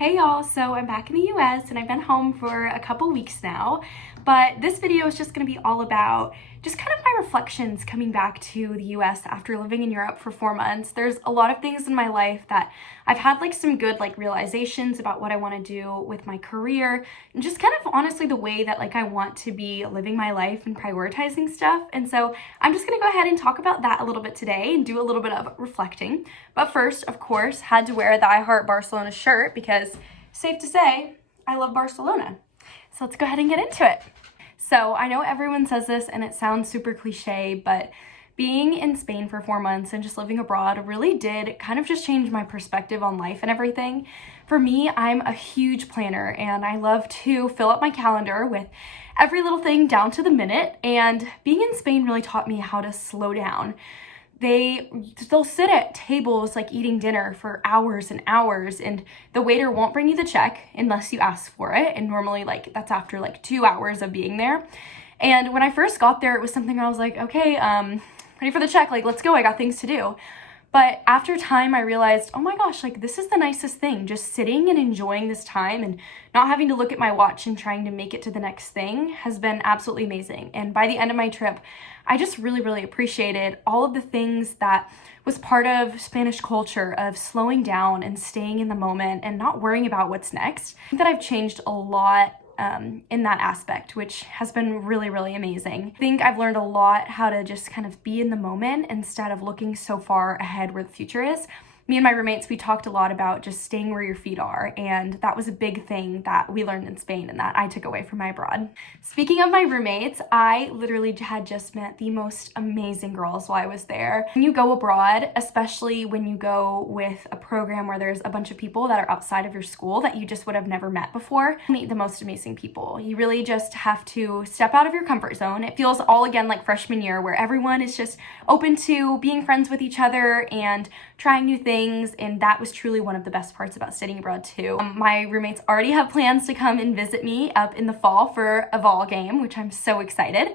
Hey y'all, so I'm back in the US and I've been home for a couple weeks now, but this video is just going to be all about just kind of my reflections coming back to the US after living in Europe for 4 months. There's a lot of things in my life that I've had some good realizations about what I want to do with my career and just kind of honestly the way that I want to be living my life and prioritizing stuff. And so I'm just going to go ahead and talk about that a little bit today and do a little bit of reflecting. But first, of course, had to wear the I Heart Barcelona shirt because safe to say, I love Barcelona. So let's go ahead and get into it. So I know everyone says this and it sounds super cliche, but being in Spain for 4 months and just living abroad really did kind of just change my perspective on life and everything. For me, I'm a huge planner and I love to fill up my calendar with every little thing down to the minute. And being in Spain really taught me how to slow down. They'll sit at tables eating dinner for hours and hours, and the waiter won't bring you the check unless you ask for it, and normally that's after 2 hours of being there. And when I first got there, it was something I was like, okay, ready for the check, let's go, I got things to do. But after time, I realized, oh my gosh, this is the nicest thing, just sitting and enjoying this time and not having to look at my watch and trying to make it to the next thing has been absolutely amazing. And by the end of my trip, I just really appreciated all of the things that was part of Spanish culture of slowing down and staying in the moment and not worrying about what's next. I think that I've changed a lot in that aspect, which has been really amazing. I think I've learned a lot how to just kind of be in the moment instead of looking so far ahead where the future is. Me and my roommates, we talked a lot about just staying where your feet are, and that was a big thing that we learned in Spain and that I took away from my abroad. Speaking of my roommates, I literally had just met the most amazing girls while I was there. When you go abroad, especially when you go with a program where there's a bunch of people that are outside of your school that you just would have never met before, you meet the most amazing people. You really just have to step out of your comfort zone. It feels all again like freshman year where everyone is just open to being friends with each other and trying new things, and that was truly one of the best parts about studying abroad too. My roommates already have plans to come and visit me up in the fall for a vol game, which I'm so excited,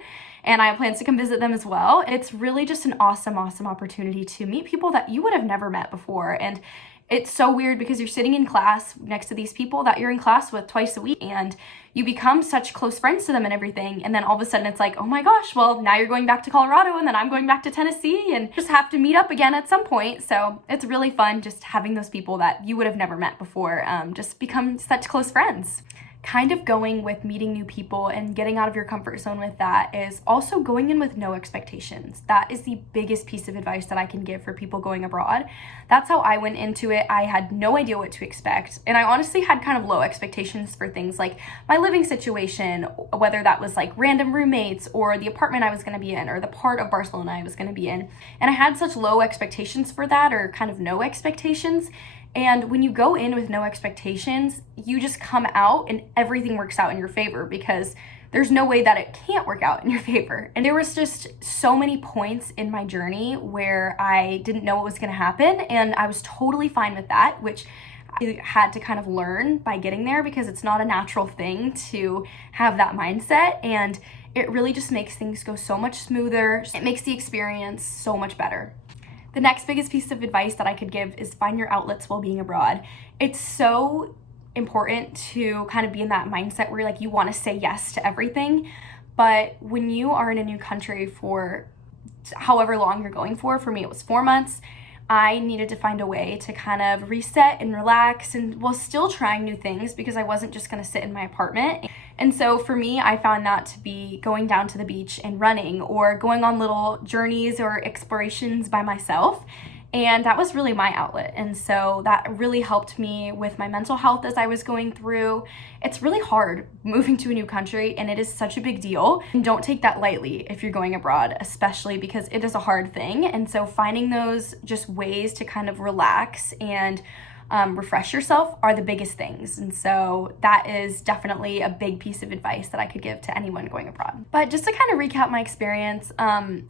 and I have plans to come visit them as well. It's really just an awesome opportunity to meet people that you would have never met before, and it's so weird because you're sitting in class next to these people that you're in class with twice a week, and you become such close friends to them and everything, and then all of a sudden it's like, oh my gosh, well now you're going back to Colorado and then I'm going back to Tennessee and just have to meet up again at some point. So it's really fun just having those people that you would have never met before just become such close friends. Kind of going with meeting new people and getting out of your comfort zone with that is also going in with no expectations. That is the biggest piece of advice that I can give for people going abroad. That's how I went into it. I had no idea what to expect, and I honestly had kind of low expectations for things like my living situation, whether that was random roommates or the apartment I was going to be in or the part of Barcelona I was going to be in. And I had such low expectations for that, or kind of no expectations. And when you go in with no expectations, you just come out and everything works out in your favor because there's no way that it can't work out in your favor. And there was just so many points in my journey where I didn't know what was going to happen, and I was totally fine with that, which I had to kind of learn by getting there because it's not a natural thing to have that mindset, and it really just makes things go so much smoother. It makes the experience so much better. The next biggest piece of advice that I could give is find your outlets while being abroad. It's so important to kind of be in that mindset where you want to say yes to everything. But when you are in a new country for however long you're going for me it was 4 months, I needed to find a way to kind of reset and relax and while still trying new things because I wasn't just going to sit in my apartment. And so for me, I found that to be going down to the beach and running or going on little journeys or explorations by myself. And that was really my outlet. And so that really helped me with my mental health as I was going through. It's really hard moving to a new country, and it is such a big deal. And don't take that lightly if you're going abroad, especially because it is a hard thing. And so finding those just ways to kind of relax and refresh yourself are the biggest things. And so that is definitely a big piece of advice that I could give to anyone going abroad. But just to kind of recap my experience,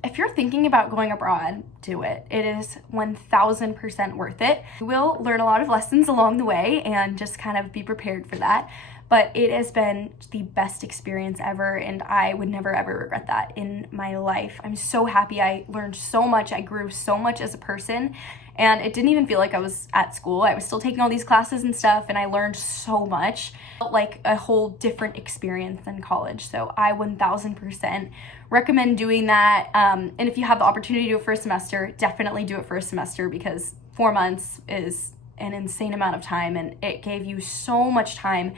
if you're thinking about going abroad, do it. It is 1000% worth it. You will learn a lot of lessons along the way and just kind of be prepared for that. But it has been the best experience ever, and I would never ever regret that in my life. I'm so happy. I learned so much. I grew so much as a person, and it didn't even feel like I was at school. I was still taking all these classes and stuff, and I learned so much. Felt like a whole different experience than college. So I 1000% recommend doing that. And if you have the opportunity to do it for a semester, definitely do it for a semester, because 4 months is an insane amount of time, and it gave you so much time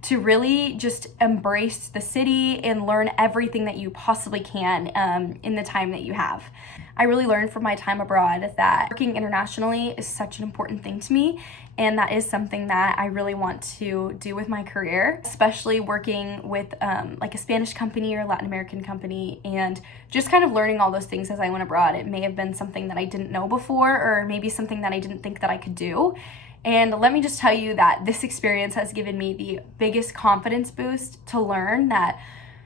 to really just embrace the city and learn everything that you possibly can in the time that you have. I really learned from my time abroad that working internationally is such an important thing to me, and that is something that I really want to do with my career, especially working with like a Spanish company or Latin American company, and just kind of learning all those things as I went abroad. It may have been something that I didn't know before, or maybe something that I didn't think that I could do. And let me just tell you that this experience has given me the biggest confidence boost to learn that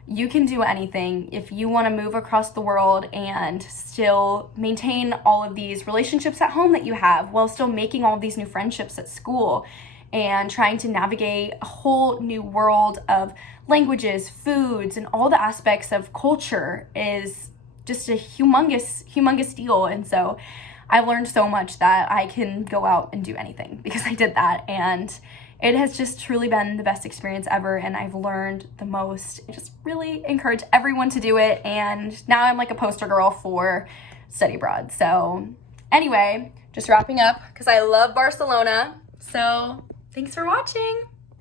you can do anything if you want to move across the world and still maintain all of these relationships at home that you have, while still making all of these new friendships at school and trying to navigate a whole new world of languages, foods, and all the aspects of culture is just a humongous deal. And so I've learned so much that I can go out and do anything because I did that, and it has just truly been the best experience ever, and I've learned the most. I just really encourage everyone to do it, and now I'm like a poster girl for study abroad. So anyway, just wrapping up because I love Barcelona. So thanks for watching.